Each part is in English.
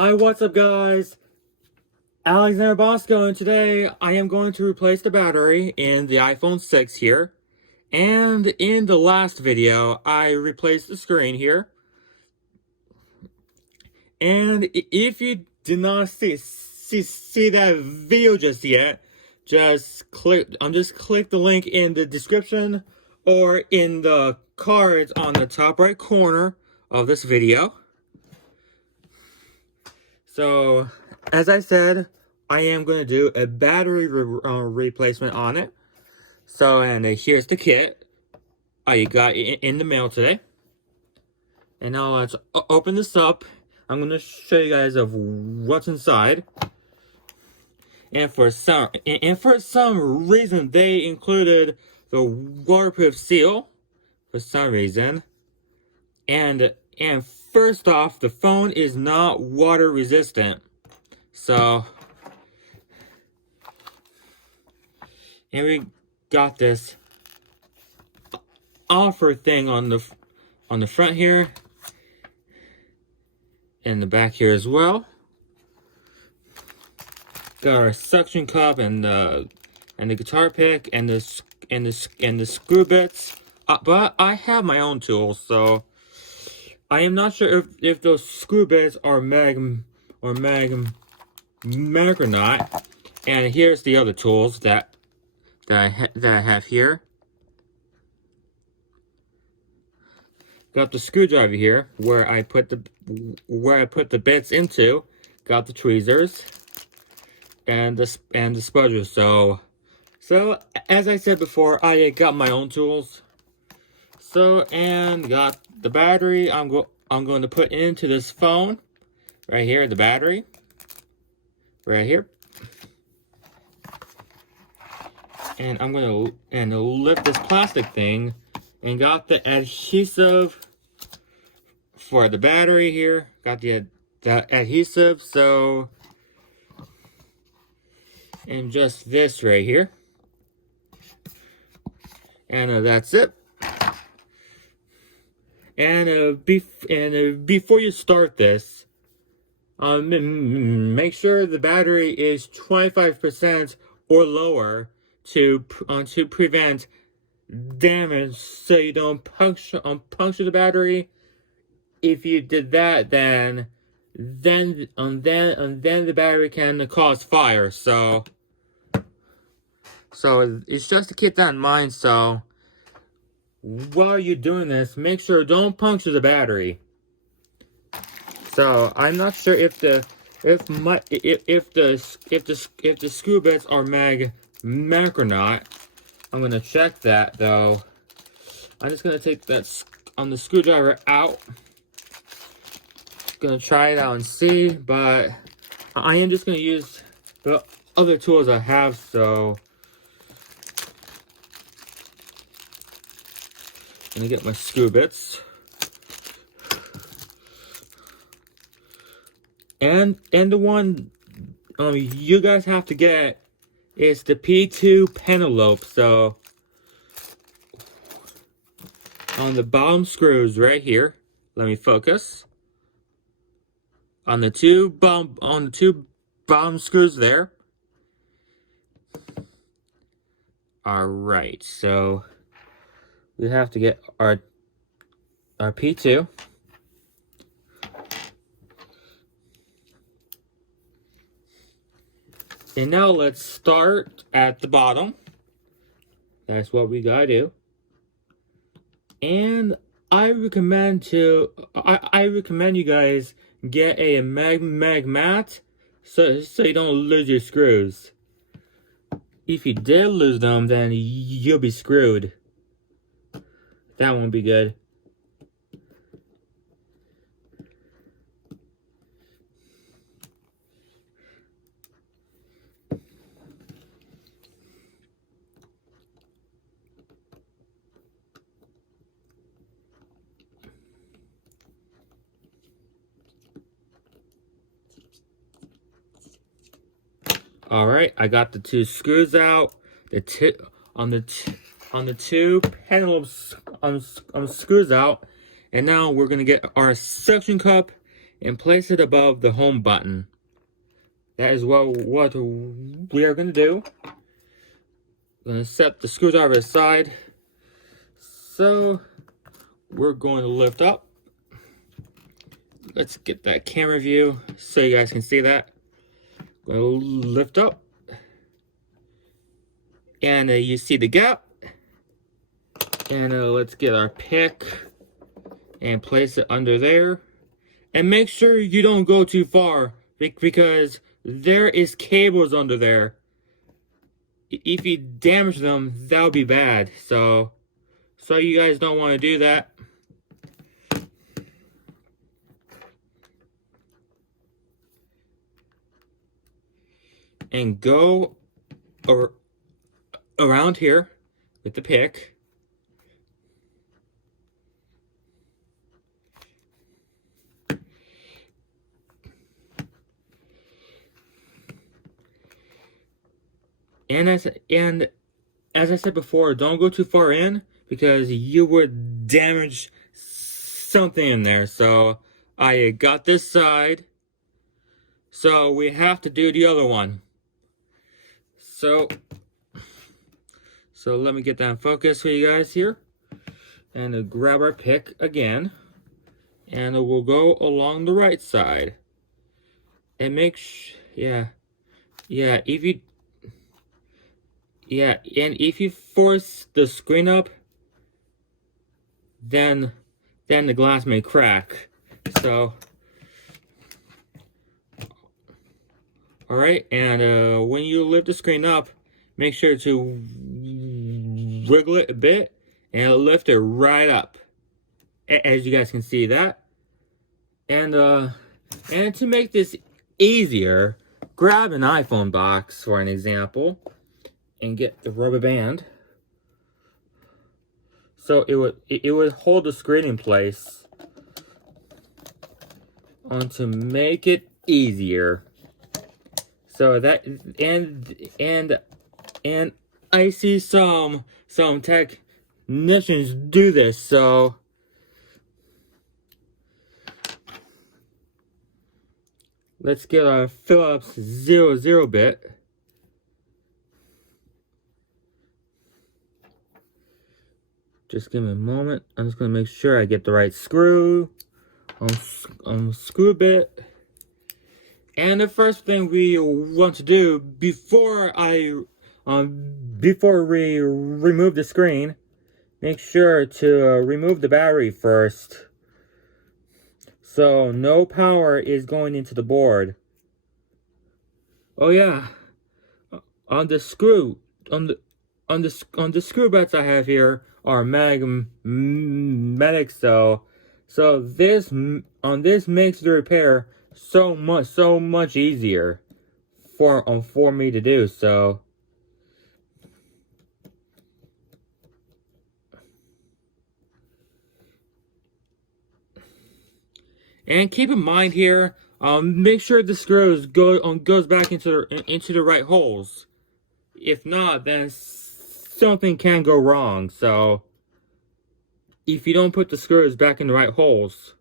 Hi, what's up guys? Alexander Bosko, and today I am going to replace the battery in the iPhone 6 here. And in the last video, I replaced the screen here. And if you did not see that video just yet, just click the link in the description or in the cards on the top right corner of this video. So, as I said, I am going to do a battery replacement on it. So, and here's the kit I got in the mail today. And now let's open this up. I'm going to show you guys of what's inside. And for some reason, they included the waterproof seal. For some reason. And first off, the phone is not water resistant. So, and we got this offer thing on the front here, and the back here as well. Got our suction cup and the guitar pick and the screw bits. But I have my own tools, so I am not sure if those screw bits are mag or not. And here's the other tools that I have here. Got the screwdriver here where I put the bits into. Got the tweezers and the spudgers. So as I said before, I got my own tools. So, and got the battery. I'm going to put into this phone right here. The battery right here. And I'm going to lift this plastic thing, and got the adhesive for the battery here. Got the adhesive, so, and just this right here. And that's it. And before you start this, make sure the battery is 25% or lower to prevent damage, so you don't puncture the battery. If you did that, then the battery can cause fire. So it's just to keep that in mind. So while you're doing this, make sure don't puncture the battery. So I'm not sure if the screw bits are mag or not. I'm gonna check that though. I'm just gonna take that on the screwdriver out. Gonna try it out and see, but I am just gonna use the other tools I have. So I'm gonna get my screw bits. And the one you guys have to get is the P2 Penelope. So on the bottom screws right here, let me focus on the two bottom screws there. All right, so we have to get our P2. And now let's start at the bottom. That's what we gotta do. And I recommend you guys get a mag mat so you don't lose your screws. If you did lose them, then you'll be screwed. That won't be good. All right, I got the two screws out. On the two Penelope screws out, and now we're gonna get our suction cup and place it above the home button. That is what we are going to do. I'm going to set the screwdriver aside. So we're going to lift up. Let's get that camera view so you guys can see that. Going to lift up. And you see the gap. And let's get our pick and place it under there. And make sure you don't go too far, because there is cables under there. If you damage them, that would be bad. So you guys don't want to do that. And go around here with the pick. And as I said before, don't go too far in, because you would damage something in there. So I got this side, so we have to do the other one. So let me get that in focus for you guys here, and grab our pick again, and we'll go along the right side, and make if you force the screen up, then the glass may crack. So, alright, and when you lift the screen up, make sure to wiggle it a bit and lift it right up, as you guys can see that. And to make this easier, grab an iPhone box for an example, and get the rubber band, so it would hold the screen in place, to make it easier. So that and I see some technicians do this. So let's get our Phillips 00 bit. Just give me a moment. I'm just gonna make sure I get the right screw on screw bit. And the first thing we want to do before we remove the screen, make sure to remove the battery first, so no power is going into the board. Oh yeah, on the screw bits I have here are magnetic, so this makes the repair so much easier for me to do. So and keep in mind here, make sure the screws goes back into the right holes. If not, then something can go wrong. So if you don't put the screws back in the right holes,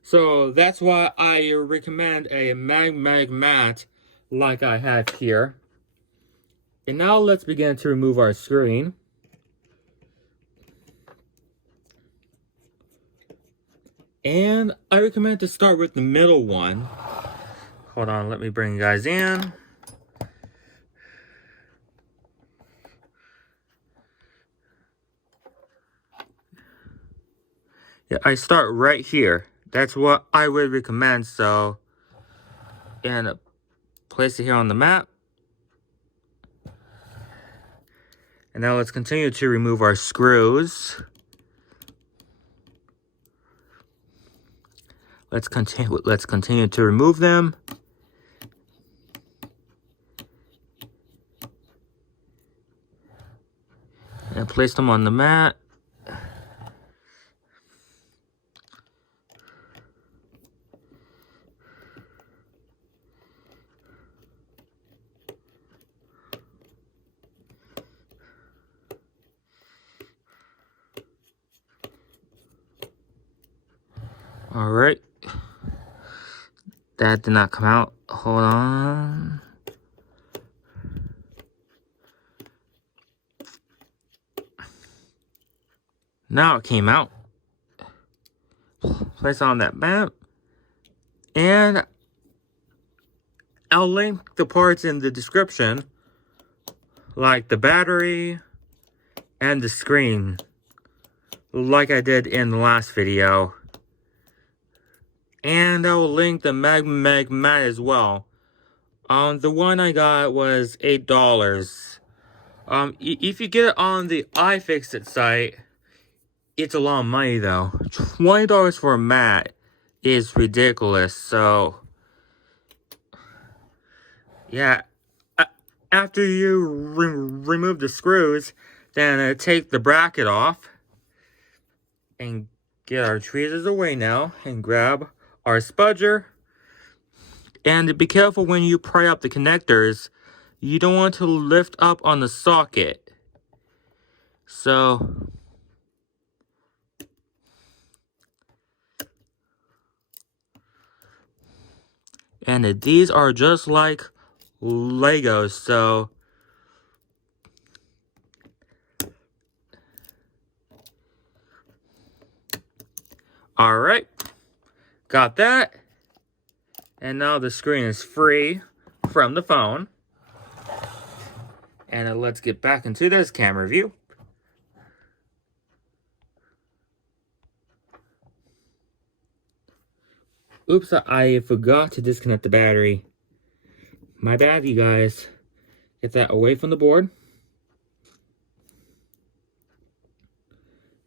so that's why I recommend a magnetic mat like I have here. And now let's begin to remove our screen. And I recommend to start with the middle one. Hold on, let me bring you guys in. Yeah, I start right here. That's what I would recommend. So, and place it here on the mat. And now let's continue to remove our screws. Let's continue to remove them. And place them on the mat. All right. That did not come out. Hold on. Now it came out. Place on that map. And I'll link the parts in the description, like the battery and the screen, like I did in the last video. And I'll link the mag mat as well. The one I got was $8. If you get it on the iFixit site, it's a lot of money though. $20 for a mat is ridiculous. So, yeah. After you remove the screws, then take the bracket off and get our tweezers away now and grab our spudger. And be careful when you pry up the connectors. You don't want to lift up on the socket. So, and these are just like Legos, so alright, got that. And now the screen is free from the phone. And let's get back into this camera view. Oops, I forgot to disconnect the battery. My bad, you guys. Get that away from the board.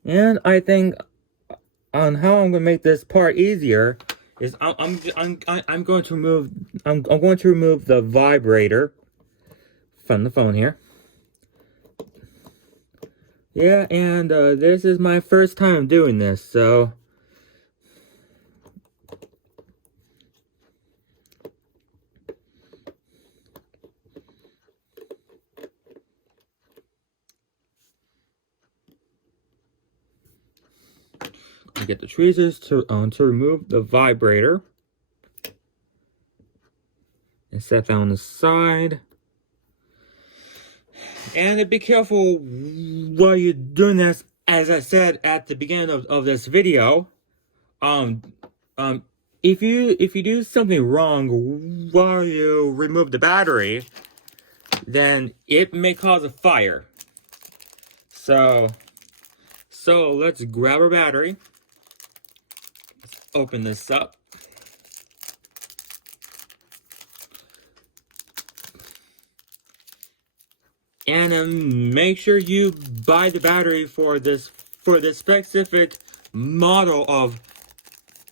And I think on how I'm gonna make this part easier is I'm going to remove the vibrator from the phone here. Yeah, and this is my first time doing this, so I get the tweezers to remove the vibrator and set that on the side. And be careful while you're doing this. As I said at the beginning of this video, if you do something wrong while you remove the battery, then it may cause a fire. So let's grab our battery. Let's open this up. And make sure you buy the battery for this specific model of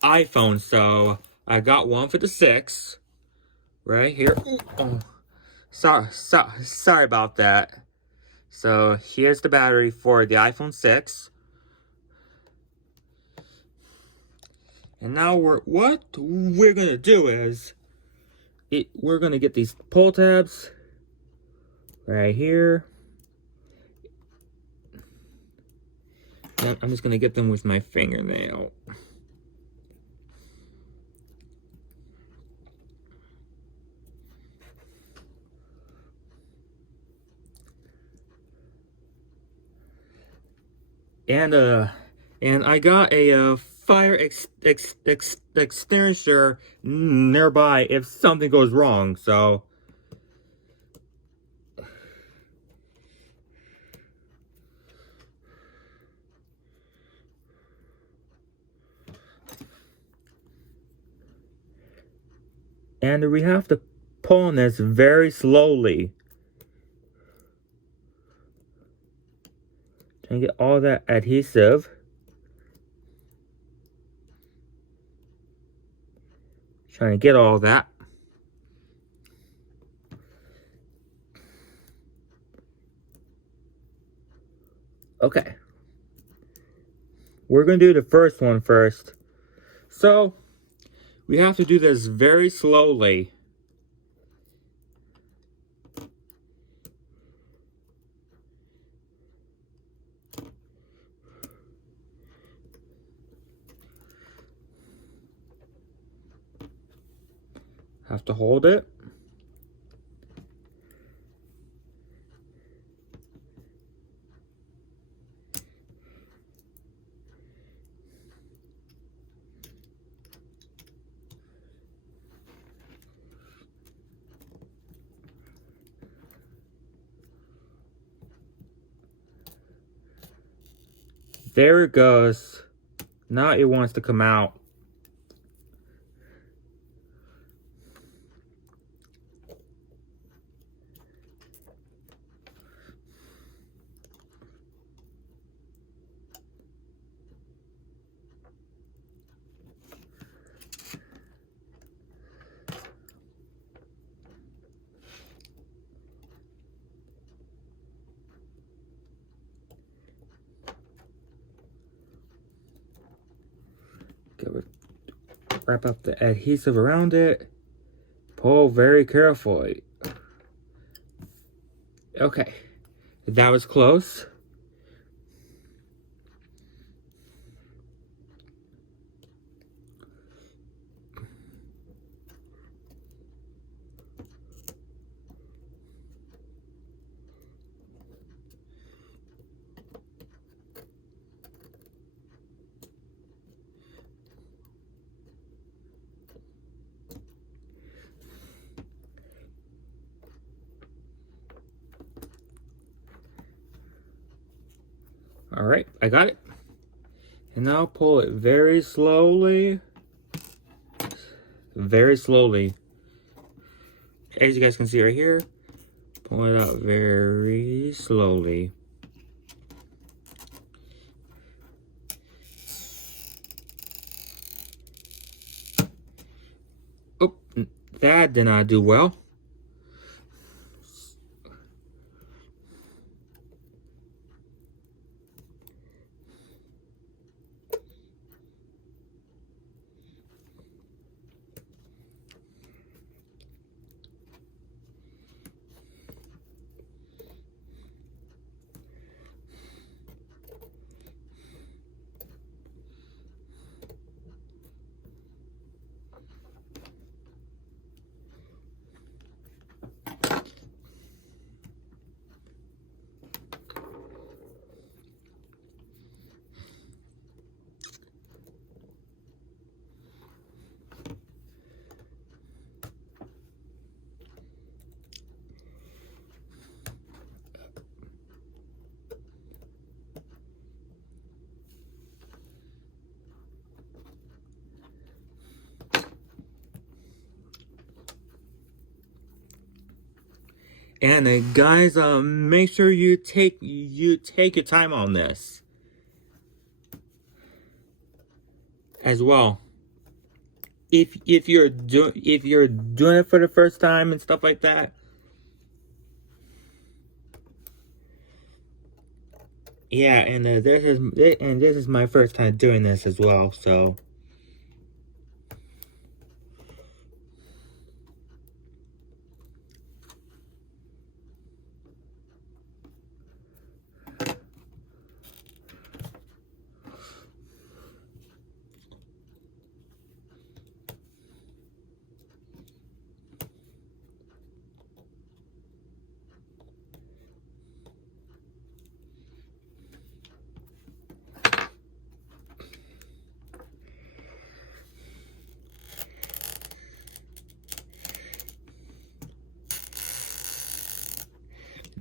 iPhone. So I got one for the 6 right here. Oh, sorry about that. So here's the battery for the iPhone 6. And now what we're gonna do is we're gonna get these pull tabs right here. And I'm just gonna get them with my fingernail. And I got a fire extinguisher nearby if something goes wrong. So and we have to pull on this very slowly. Trying to get all that adhesive. Trying to get all that. Okay. We're going to do the first one first. So, we have to do this very slowly. Have to hold it. There it goes. Now it wants to come out. Wrap up the adhesive around it. Pull very carefully. Okay, that was close. All right, I got it. And now pull it very slowly. Very slowly. As you guys can see right here, pull it out very slowly. Oh, that did not do well. And guys, make sure you take your time on this as well. If you're doing it for the first time and stuff like that, yeah. And this is my first time doing this as well, so.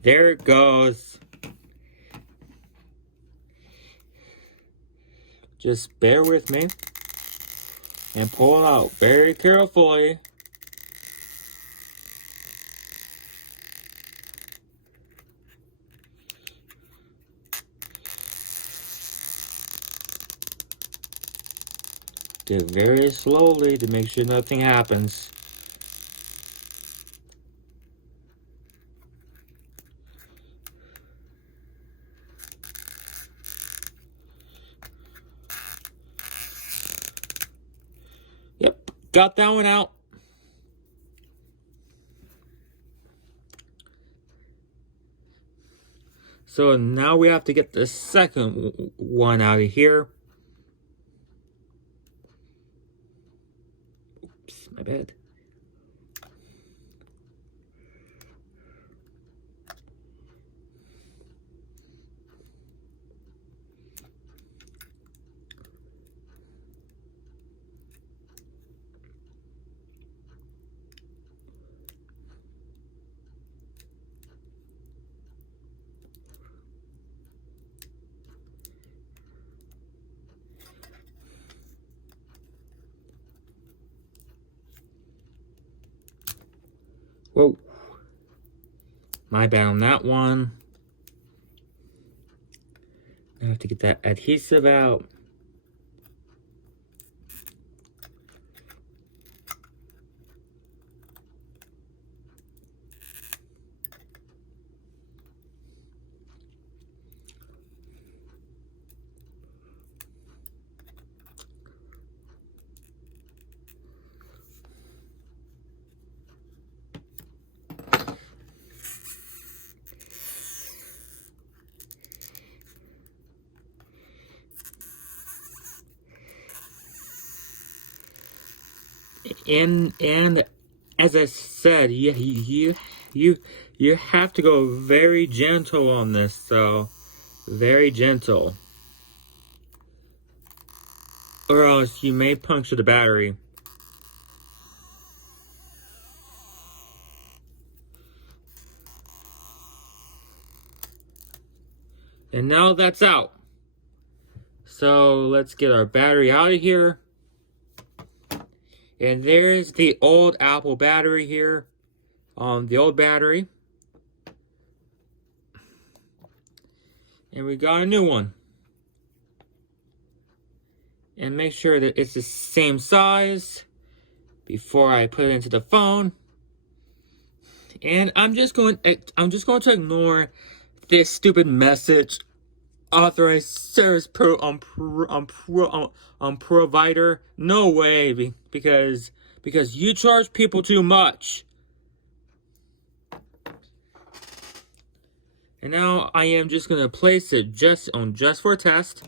There it goes. Just bear with me and pull it out very carefully. Do it very slowly to make sure nothing happens. Yep, got that one out. So now we have to get the second one out of here. Oops, my bad. Whoa. My bad on that one. I have to get that adhesive out. And as I said, you have to go very gentle on this, so very gentle, or else you may puncture the battery. And now that's out. So let's get our battery out of here. And there's the old Apple battery here. The old battery. And we got a new one. And make sure that it's the same size before I put it into the phone. And I'm just going to ignore this stupid message. Authorized service provider. No way, because you charge people too much. And now I am just gonna place it just for a test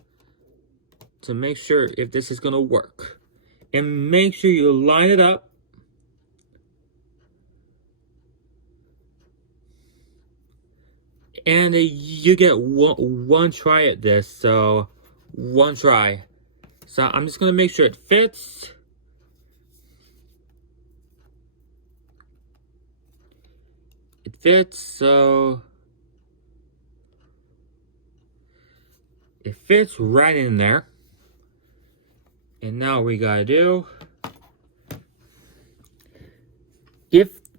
to make sure if this is gonna work. And make sure you line it up. And you get one try at this, so one try. So I'm just gonna make sure it fits. It fits, so it fits right in there. And now we gotta do,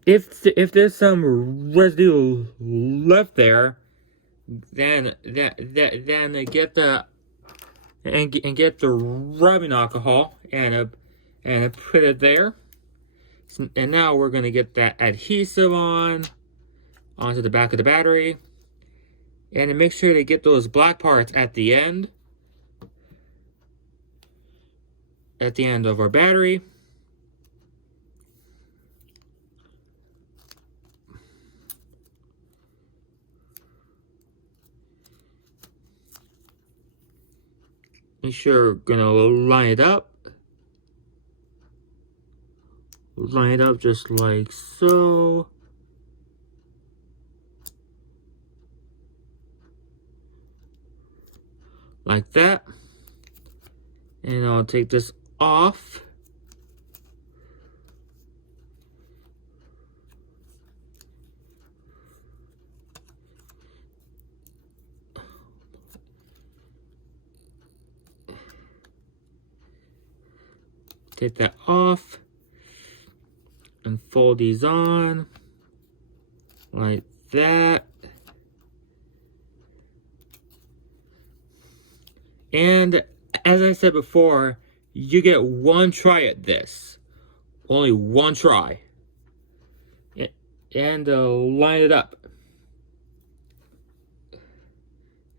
if there's some residue left there, then get the rubbing alcohol and put it there. And now we're gonna get that adhesive onto the back of the battery, and to make sure to get those black parts at the end of our battery. Make sure we're gonna line it up. Line it up just like so. Like that. And I'll take this off. Take that off and fold these on like that. And as I said before, you get one try at this. Only one try. And line it up.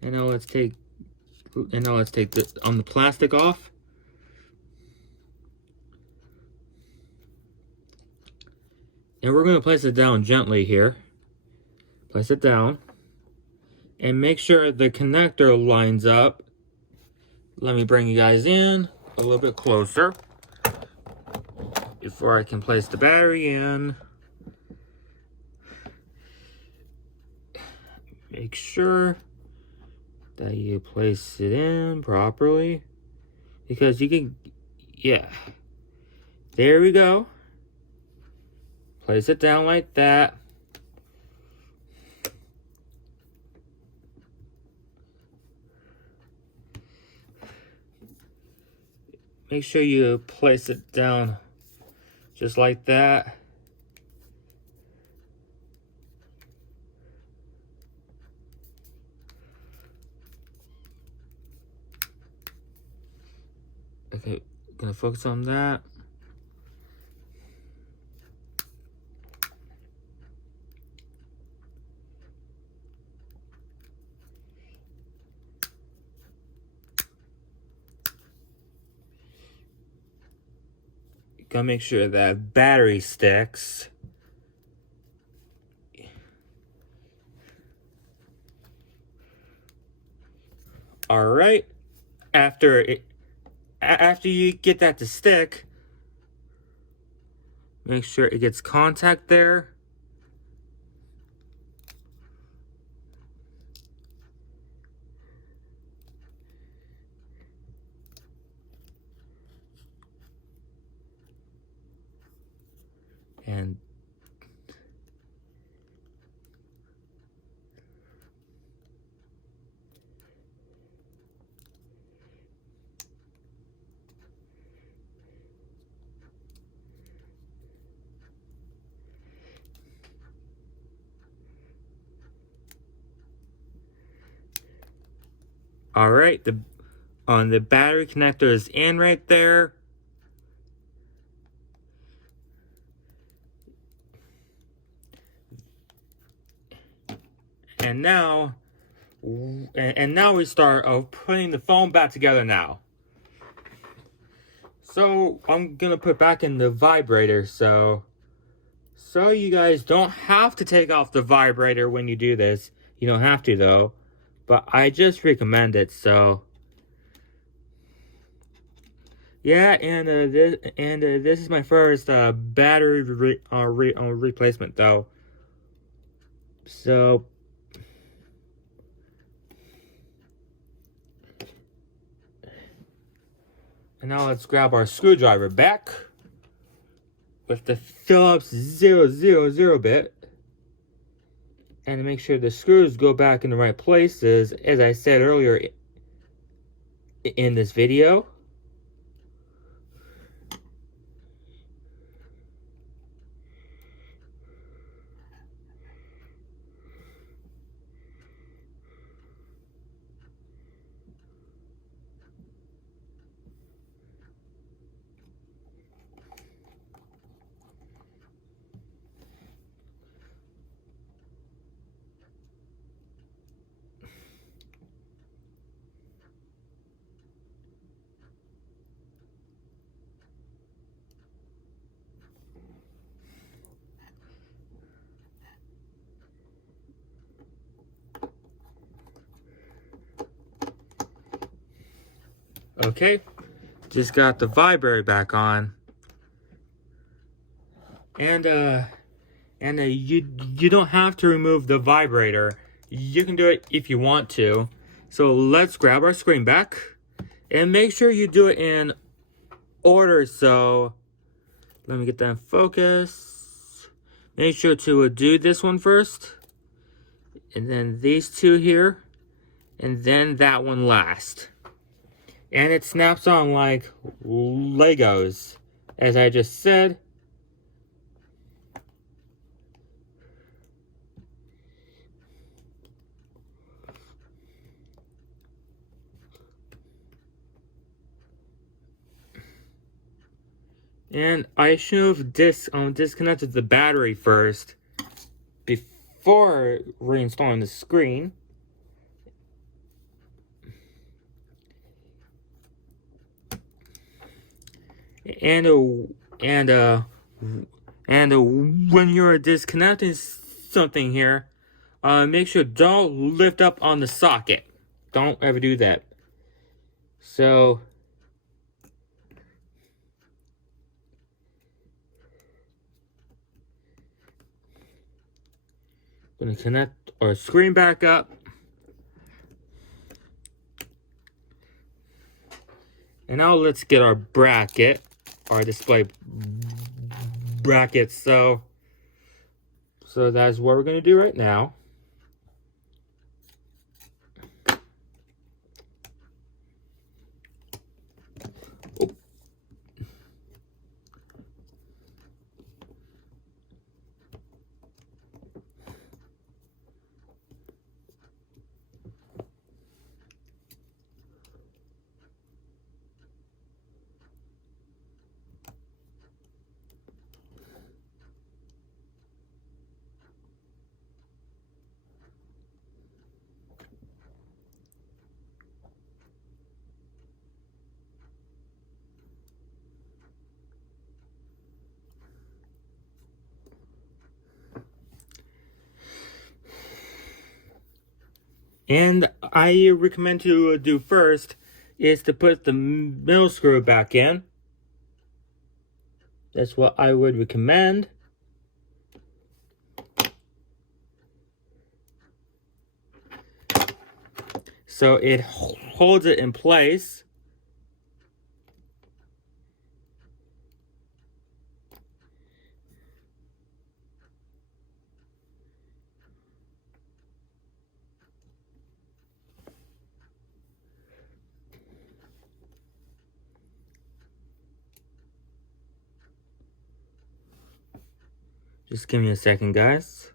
And now let's take this on the plastic off. And we're going to place it down gently here. Place it down. And make sure the connector lines up. Let me bring you guys in a little bit closer before I can place the battery in. Make sure that you place it in properly. Because you can, yeah. There we go. Place it down like that. Make sure you place it down just like that. Okay, gonna focus on that. Gotta make sure that battery sticks. All right. After you get that to stick, make sure it gets contact there. And all right, the battery connector is in right there. And now we start putting the phone back together now. So I'm gonna put back in the vibrator, so you guys don't have to take off the vibrator when you do this. You don't have to though, but I just recommend it. So yeah, and this is my first battery replacement though. So and now let's grab our screwdriver back with the Phillips 000 bit, and make sure the screws go back in the right places, as I said earlier in this video. Okay, just got the vibrator back on, and you don't have to remove the vibrator. You can do it if you want to. So let's grab our screen back, and make sure you do it in order. So let me get that in focus. Make sure to do this one first, and then these two here, and then that one last. And it snaps on like Legos, as I just said. And I should have disconnected the battery first before reinstalling the screen. And when you're disconnecting something here, make sure don't lift up on the socket. Don't ever do that. So gonna connect our screen back up. And now let's get our bracket, our display bracket. So that's what we're gonna do right now. And I recommend to do first is to put the middle screw back in. That's what I would recommend. So it holds it in place. Just give me a second, guys.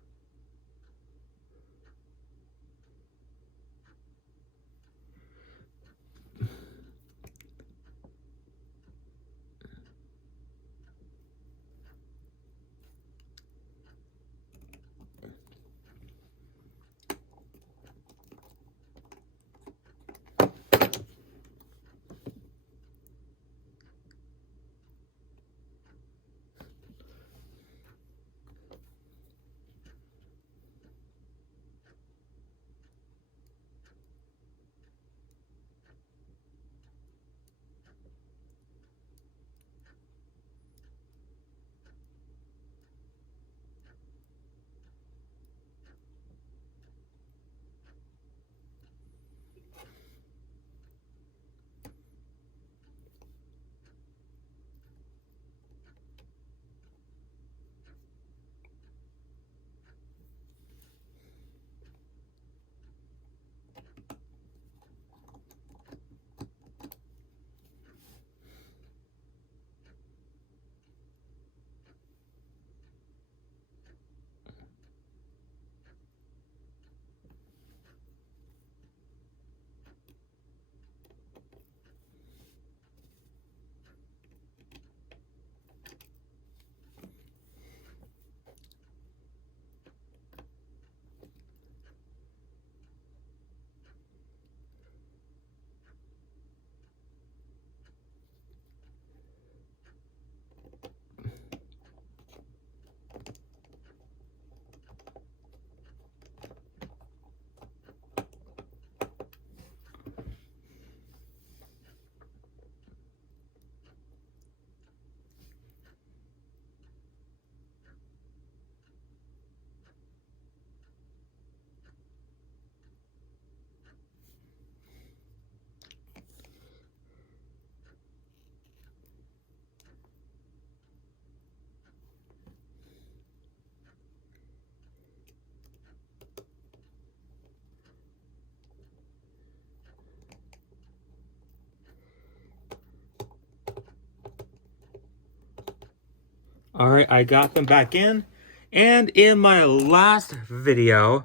Alright, I got them back in. And in my last video,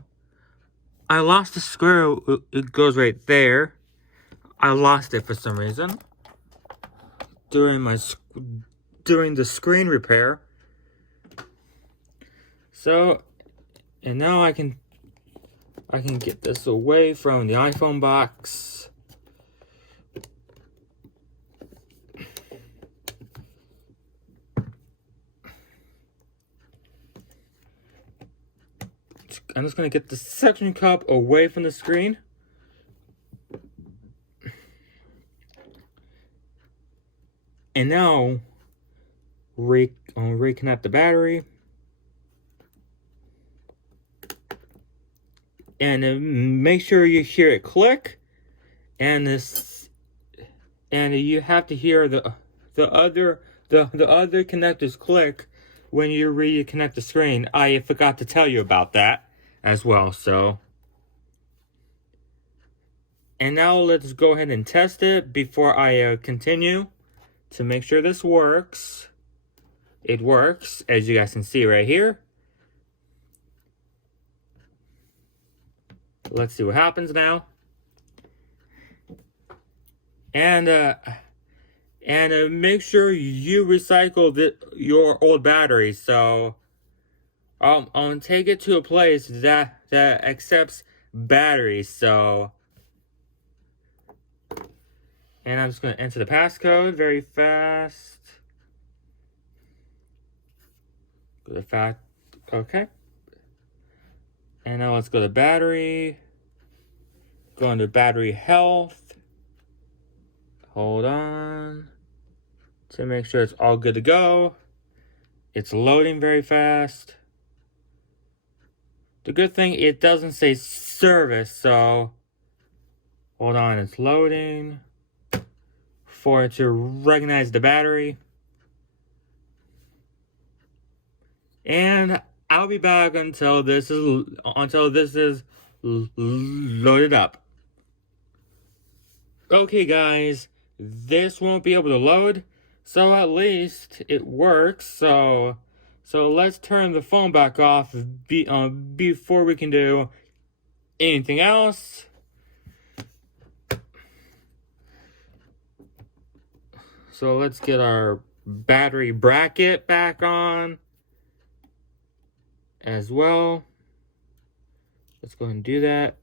I lost the screw. It goes right there. I lost it for some reason during the screen repair. So, and now I can get this away from the iPhone box. I'm just going to get the suction cup away from the screen. And now, reconnect the battery. And make sure you hear it click. And you have to hear the other connectors click when you reconnect the screen. I forgot to tell you about that as well. So, and now let's go ahead and test it before I continue to make sure this works. It works, as you guys can see right here. Let's see what happens now. And make sure you recycle your old battery. So take it to a place that accepts batteries. So, and I'm just gonna enter the passcode very fast. Go to okay. And now let's go to battery. Go under battery health. Hold on. To make sure it's all good to go. It's loading very fast. The good thing, it doesn't say service, so hold on, it's loading for it to recognize the battery. And I'll be back until this is loaded up. Okay guys, this won't be able to load, so at least it works. So let's turn the phone back off before we can do anything else. So let's get our battery bracket back on as well. Let's go ahead and do that.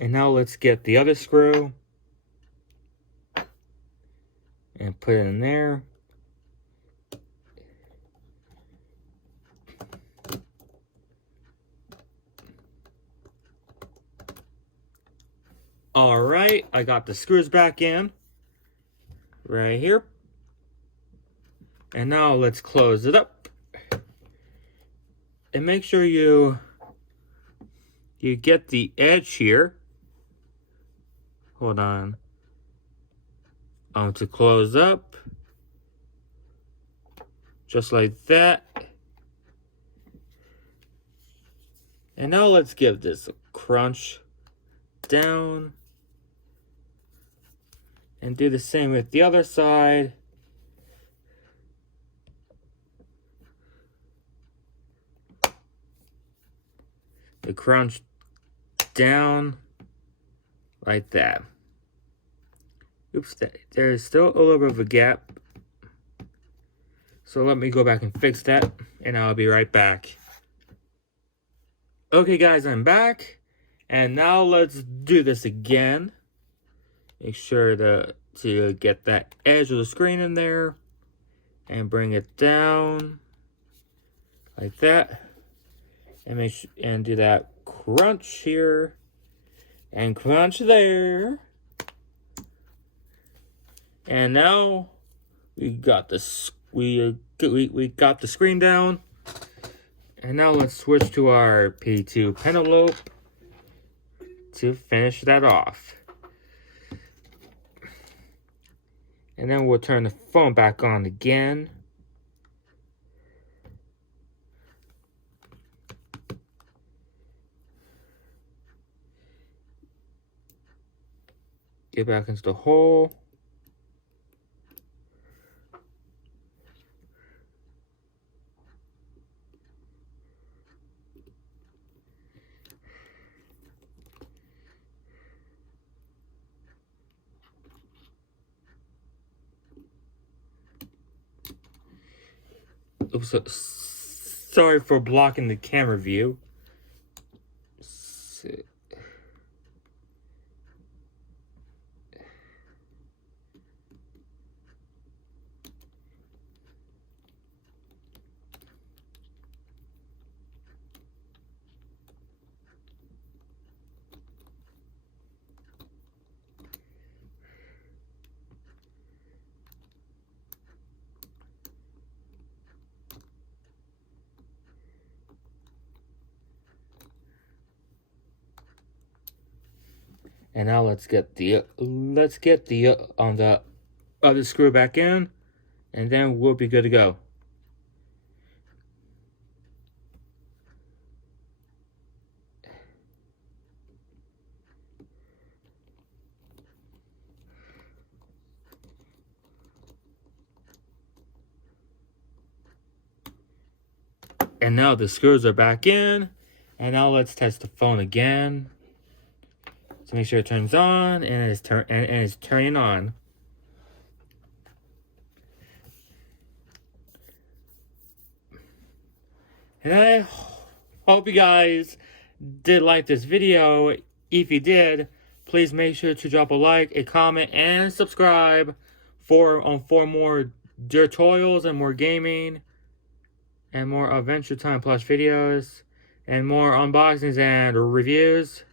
And now let's get the other screw and put it in there. All right, I got the screws back in right here. And now let's close it up. And make sure you get the edge here. Hold on. To close up. Just like that. And now let's give this a crunch down. And do the same with the other side. The crunch down like that. Oops, there's still a little bit of a gap. So let me go back and fix that, and I'll be right back. Okay guys, I'm back. And now let's do this again. Make sure to get that edge of the screen in there. And bring it down. Like that. And do that crunch here. And crunch there. And now we got this. We got the screen down. And now let's switch to our P2 Penelope to finish that off. And then we'll turn the phone back on again. Get back into the hole. Oops, sorry for blocking the camera view. And now let's get the on the other screw back in, and then we'll be good to go. And now the screws are back in, and now let's test the phone again. So make sure it turns on and it's turning on. And I hope you guys did like this video. If you did, please make sure to drop a like, a comment, and subscribe for more tutorials and more gaming and more Adventure Time Plus videos and more unboxings and reviews.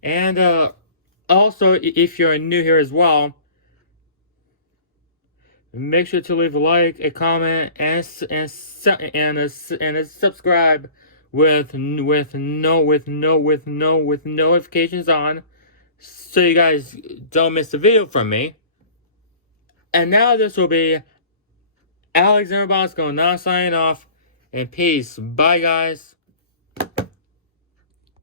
And also, if you're new here as well, make sure to leave a like, a comment, and a subscribe with notifications on, so you guys don't miss a video from me. And now this will be Alexander Bosko now signing off, and peace. Bye, guys.